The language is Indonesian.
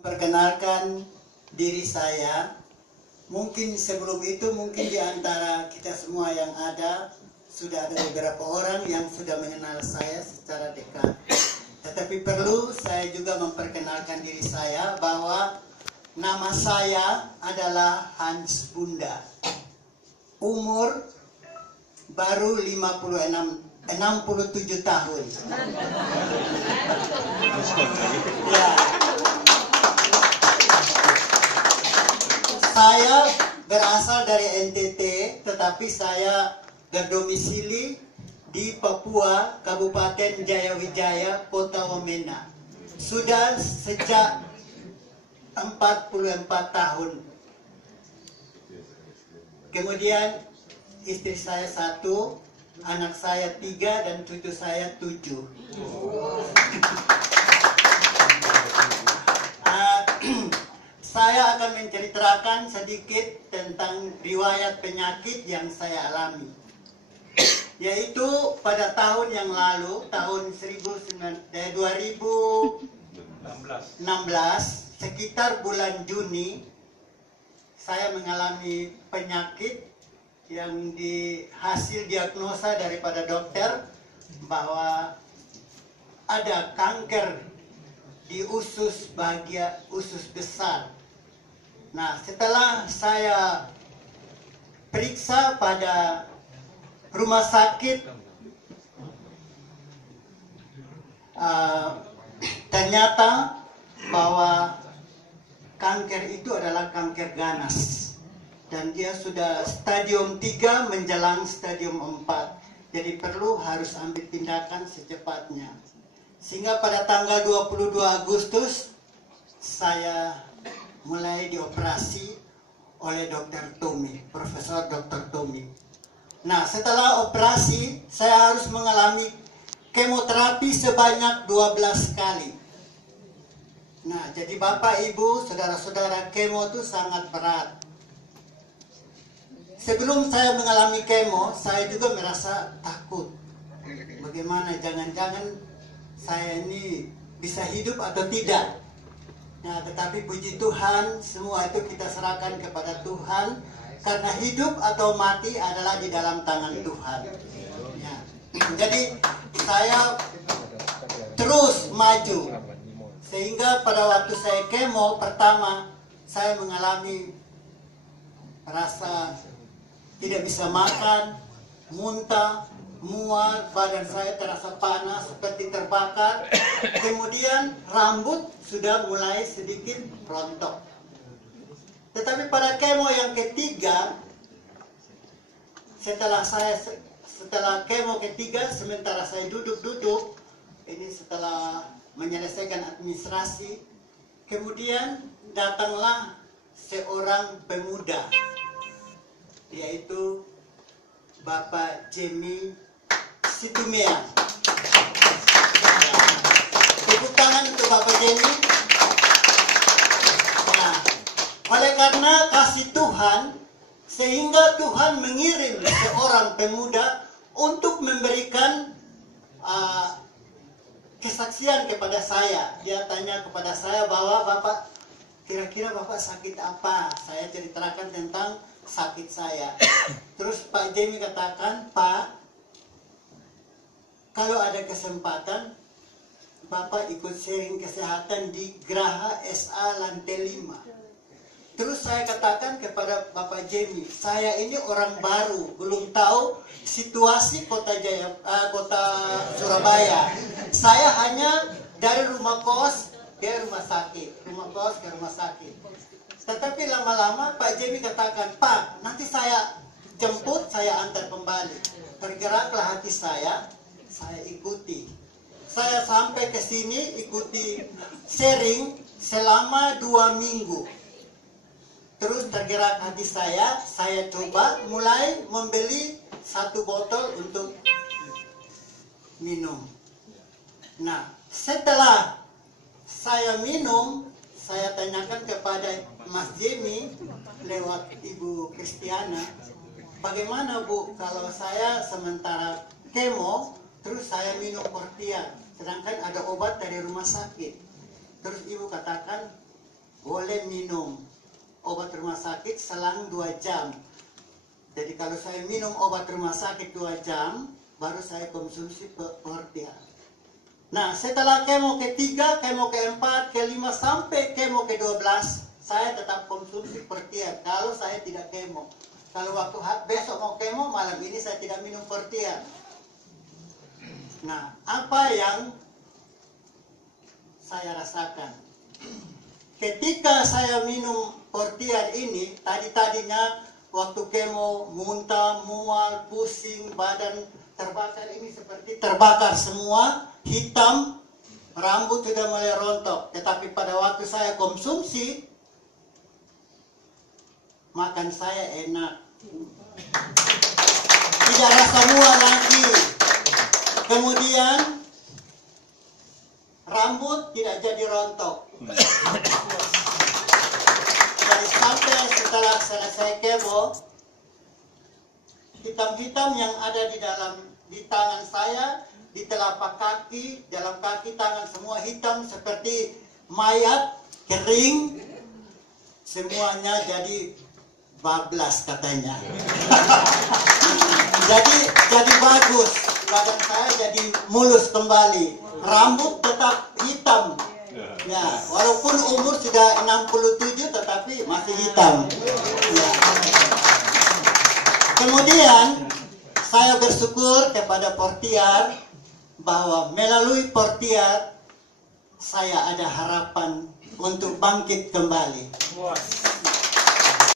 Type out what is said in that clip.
Perkenalkan diri saya. Mungkin sebelum itu, mungkin di antara kita semua yang ada, sudah ada beberapa orang yang sudah mengenal saya secara dekat. Tetapi perlu saya juga memperkenalkan diri saya bahwa nama saya adalah Hans Bunda. Umur baru 67 tahun. Ya. Saya berasal dari NTT, tetapi saya berdomisili di Papua, Kabupaten Jayawijaya, Kota Wamena. Sudah sejak 44 tahun. Kemudian istri saya 1, anak saya 3, dan cucu saya 7. Saya akan menceritakan sedikit tentang riwayat penyakit yang saya alami. Yaitu pada tahun yang lalu, tahun 2016, sekitar bulan Juni, saya mengalami penyakit yang hasil diagnosa daripada dokter bahwa ada kanker di usus besar. Nah, setelah saya periksa pada rumah sakit, ternyata bahwa kanker itu adalah kanker ganas. Dan dia sudah stadium 3 menjelang stadium 4. Jadi harus ambil tindakan secepatnya. Sehingga pada tanggal 22 Agustus, saya mulai dioperasi oleh Dr. Tommy, Profesor Dr. Tommy. Nah, setelah operasi, saya harus mengalami kemoterapi sebanyak 12 kali. Nah, jadi Bapak, Ibu, saudara-saudara, kemo itu sangat berat. Sebelum saya mengalami kemo, saya juga merasa takut. Bagaimana, jangan-jangan saya ini bisa hidup atau tidak. Nah, tetapi puji Tuhan, semua itu kita serahkan kepada Tuhan, karena hidup atau mati adalah di dalam tangan Tuhan. Ya. Jadi saya terus maju, sehingga pada waktu saya kemo pertama, saya mengalami rasa tidak bisa makan, muntah, mual, badan saya terasa panas seperti terbakar. Kemudian rambut sudah mulai sedikit rontok. Tetapi pada kemo yang ketiga, setelah kemo ketiga, sementara saya duduk-duduk, ini setelah menyelesaikan administrasi, kemudian datanglah seorang pemuda, yaitu Bapak Jemi Situmea. Tepuk tangan untuk Bapak Jemi. Nah, oleh karena kasih Tuhan, sehingga Tuhan mengirim seorang pemuda untuk memberikan kesaksian kepada saya. Dia tanya kepada saya bahwa Bapak, kira-kira Bapak sakit apa? Saya ceritakan tentang sakit saya. Terus Pak Jemi katakan, Pak, kalau ada kesempatan, Bapak ikut sharing kesehatan di Graha SA lantai 5. Terus saya katakan kepada Bapak Jemi, saya ini orang baru, belum tahu situasi kota Surabaya. Saya hanya dari rumah kos ke rumah sakit, rumah kos ke rumah sakit. Tetapi lama-lama Pak Jemi katakan, Pak, nanti saya jemput, saya antar kembali. Tergeraklah hati saya ikuti. Saya sampai ke sini ikuti sharing selama 2 minggu. Terus tergerak hati saya coba mulai membeli 1 botol untuk minum. Nah, setelah saya minum, saya tanyakan kepada Mas Jemi lewat Ibu Kristiana, bagaimana Bu kalau saya sementara kemo terus saya minum Portia, sedangkan ada obat dari rumah sakit. Terus Ibu katakan, rumah sakit selang 2 jam. Jadi kalau saya minum obat rumah sakit 2 jam, baru saya konsumsi pengertian. Nah, setelah kemo ke-3, kemo ke-4, ke-5, sampai kemo ke-12, saya tetap konsumsi pengertian. Kalau saya tidak kemo. Kalau waktu besok mau kemo, malam ini saya tidak minum pengertian. Nah, apa yang saya rasakan? Ketika saya minum pengertian ini, tadinya waktu kemo muntah, mual, pusing, badan terbakar, ini seperti terbakar semua, hitam, rambut sudah mulai rontok. Tetapi pada waktu saya konsumsi, makan saya enak, tidak rasa mual lagi. Kemudian rambut tidak jadi rontok. Jadi sampai setelah selesai kemo, hitam-hitam yang ada di tangan saya, di telapak kaki, dalam kaki, tangan, semua hitam seperti mayat kering, semuanya jadi bablas katanya. jadi bagus, badan saya jadi mulus kembali, rambut tetap hitam. Ya, walaupun umur sudah 67 tetapi masih hitam. Ya. Kemudian saya bersyukur kepada Portiar bahwa melalui Portiar saya ada harapan untuk bangkit kembali.